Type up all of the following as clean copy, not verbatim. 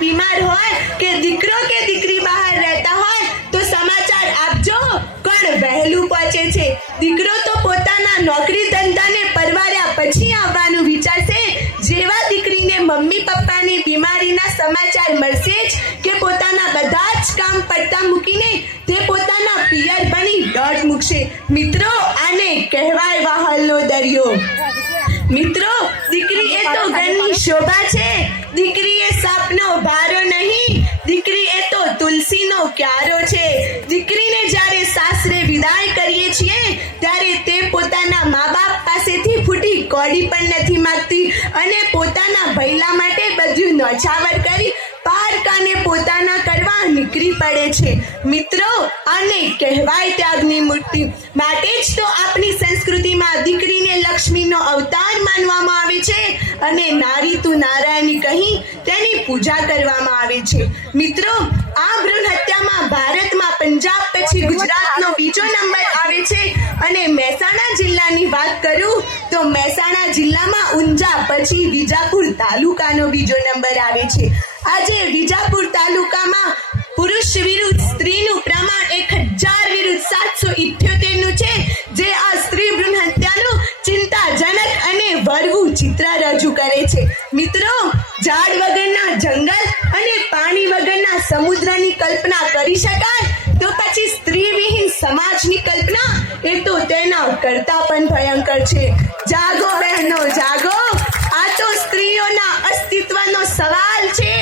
बीमार होय के दीकरो के दीकरी बहार रहता होय तो समाचार आपजो। कोण वहेलू पહોંચે છે? દીકરો તો પોતાના નોકરી ધંધાને પરવાર્યા પછી આવવાનું વિચારશે। જેવા દીકરીને મમ્મી પપ્પાની બીમારીના સમાચાર મળશે જ કે પોતાના બધા જ કામ પડતા મૂકીને તે પોતાના પિયર બની દોડ મૂકશે। મિત્રો, આને કહેવાય વાહલનો દરિયો। મિત્રો, દીકરી એ તો ઘરની શોભા છે। દીકરી એ સાપનો ભારો નહીં, દીકરી એ તો તુલસીનો ક્યારો છે। દીકરીને જ્યારે સાસરે વિદાય કરીએ છીએ ત્યારે તે પોતાના મા બાપ પાસેથી ફૂટી કોડી પણ નથી માગતી અને પોતાના ભૈલા માટે બધું નોછાવર કરી પારકાને પોતાના કરવા નીકળી પડે છે। મિત્રો, આને કહેવાય ત્યાગની મૂર્તિ। માટે જ તો આપણી સંસ્કૃતિમાં દીકરીને લક્ષ્મીનો અવતાર માનવામાં આવે છે અને નારી તું નારાયણી કહી તેની પૂજા કરવામાં આવે છે। મિત્રો, આ ભ્રૂણ હત્યામાં ભારતમાં પંજાબ પછી ગુજરાતનો બીજો નંબર આવે છે અને મહેસાણા જિલ્લાની વાત કરું તો મહેસાણા જિલ્લામાં ઊંઝા પછી વિજાપુર તાલુકાનો બીજો નંબર આવે છે। આજે વિજાપુર તાલુકામાં પુરુષ વિરુદ્ધ સ્ત્રીનું પ્રમાણ 1000 વિરુદ્ધ 778 નું છે, જે આ સ્ત્રી ભ્રૂણ હત્યાનું ચિંતાજનક અને વરવું ચિત્ર રજૂ કરે છે। મિત્રો, ઝાડ વગરના જંગલ અને પાણી વગરના સમુદ્રની કલ્પના કરી શકાય તો પછી સ્ત્રી વિહીન સમાજની કલ્પના એ તો તેના કરતા પણ ભયંકર છે। જાગો બહેનો જાગો, આ તો સ્ત્રીઓના અસ્તિત્વનો સવાલ છે।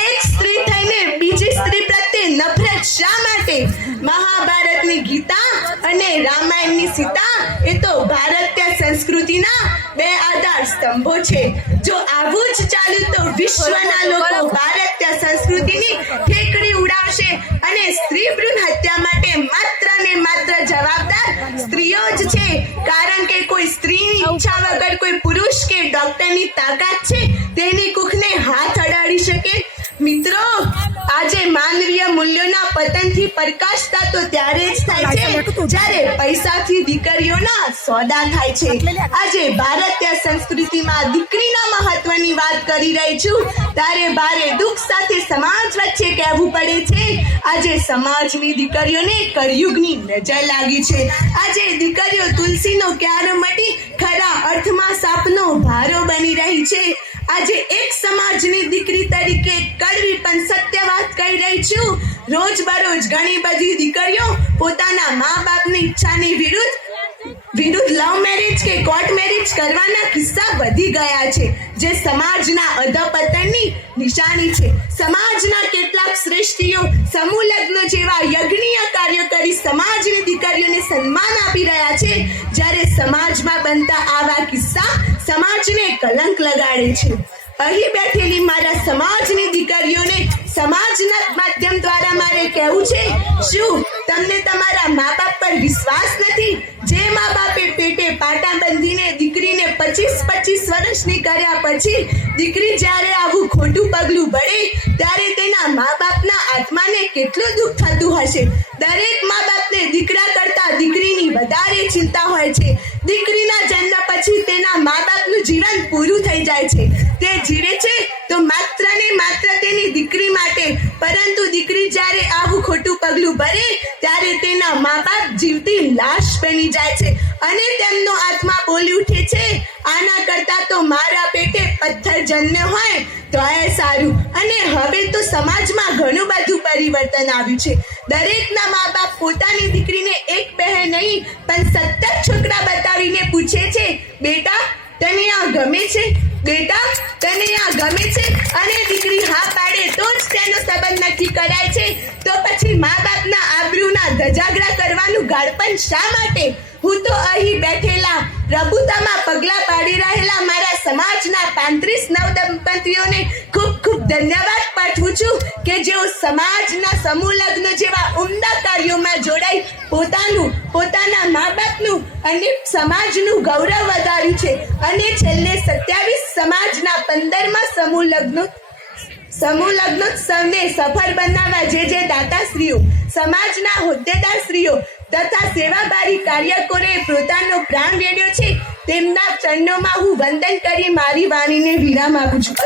એક સ્ત્રી થઈને બીજી સ્ત્રી પ્રત્યે નફરત શા માટે? મહાભારતની ગીતા અને રામાયણની સીતા એ તો ભારતીય સંસ્કૃતિના બે આધાર સ્તંભો છે। જો આવું જ ચાલ્યું તો વિશ્વના લોકો ભારતીય સંસ્કૃતિની ઠેકડી ઉડાવશે અને સ્ત્રી ભ્રૂણ હત્યા માટે માત્ર ને માત્ર જવાબદાર સ્ત્રીઓ જ છે, કારણ કે કોઈ સ્ત્રીની ઈચ્છા વગર કોઈ પુરુષ કે ડોક્ટરની તાકાત છે તેની કુખને હાથ અડાડી શકે? મિત્રો, આજે માનવીય મૂલ્યોના પતનથી પ્રકાશતા તો ત્યારે જ થાય છે જ્યારે પૈસાથી દીકરીઓના સોદા થાય છે। આજે ભારતીય સંસ્કૃતિમાં દીકરીના મહત્વની વાત કરી રહી છું ત્યારે ભારે દુઃખ સાથે સમાજ વચ્ચે કહેવું પડે છે, આજે સમાજની દીકરીઓને કળયુગની નજર લાગી છે। આજે દીકરીઓ તુલસીનો ક્યારો મટી ખરા અર્થમાં સાપનો ભારો બની રહી છે। આજે એક સમાજની દીકરી તરીકે કડવી પણ સત્ય વાત કહી રહી છું। રોજ બરોજ ઘણી બધી દીકરીઓ પોતાના મા બાપની ઈચ્છાની વિરુદ્ધ લવ મેરેજ કે કોર્ટ મેરેજ કરવાના કિસ્સા વધી ગયા છે, જે સમાજના અધપતનની નિશાની છે। સમાજના કેટલાક શ્રેષ્ઠીઓ સમૂહ લગ્ન જેવા યજ્ઞીય કાર્યો કરી સમાજની દીકરીઓને સન્માન આપી રહ્યા છે, જ્યારે સમાજમાં બનતા આવા કિસ્સા સમાજને કલંક લગાડે છે। અહીં બેઠેલી મારા સમાજની દીકરીઓને સમાજના માધ્યમ દ્વારા મારે કહેવું છે, શું તમને તમારા મા બાપ પર વિશ્વાસ નથી? જે મા બાપે પેટે પાટા બંધીને દીકરીને 25 વર્ષની કર્યા પછી દીકરી જ્યારે આવું ખોટું પગલું ભરે ત્યારે તેના મા બાપના આત્માને કેટલું દુઃખ થતું હશે। દરેક મા બાપને દીકરા કરતા દીકરીની વધારે ચિંતા હોય છે। દીકરીના જન્મ પછી તેના મા બાપનું જીવન પૂરું થઈ જાય છે। તે જીવે છે તો માત્ર ને માત્ર તેની દીકરી માટે, પરંતુ દીકરી જ્યારે આવું ખોટું પગલું ભરે ત્યારે તેના મા બાપ જીવતી લાશ બની જાય છે અને તેમનો આત્મા બોલી ઉઠે છે, આના કરતા તો મારા પેટે પથ્થર જન્મ્યો હોય તો એ સારું। અને હવે તો સમાજમાં ઘણું બધું પરિવર્તન આવ્યું છે। દરેકના મા બાપ પોતાની દીકરીને એક બહેન નહીં પણ 17 છોકરા બતાવીને પૂછે છે, બેટા તને આ ગમે છે? બેટા તને આ ગમે છે? અને દીકરી હા પાડે તો જ તેનો સંબંધ નક્કી કરાય છે। તો પછી મા બાપના આબરૂના ધજાગરા કરવાનું ગાળપણ શા માટે? હું તો અહીં બેઠેલા પ્રભુતામાં પગલા પાડી રહેલા મારા સમાજના 35 નવદંપતીઓને ખૂબ ખૂબ ધન્યવાદ પાઠવું છું કે જેઓ સમાજના સમૂહ લગ્ન જેવા ઉમદા કાર્યોમાં જોડાઈ પોતાના મા બાપનું અને સમાજનું ગૌરવ વધાર્યું છે અને છેલ્લે 27 સમાજના 15મા સમૂહ લગ્નોત્સવને સફળ બનાવવા જે દાતાશ્રીઓ, સમાજના હોદ્દેદારશ્રીઓ તથા સેવાભાવી કાર્યકરોએ પોતાનો પ્રાણ વેડ્યો છે તેમના ચરણોમાં હું વંદન કરી મારી વાણીને વિરામ આપું છું।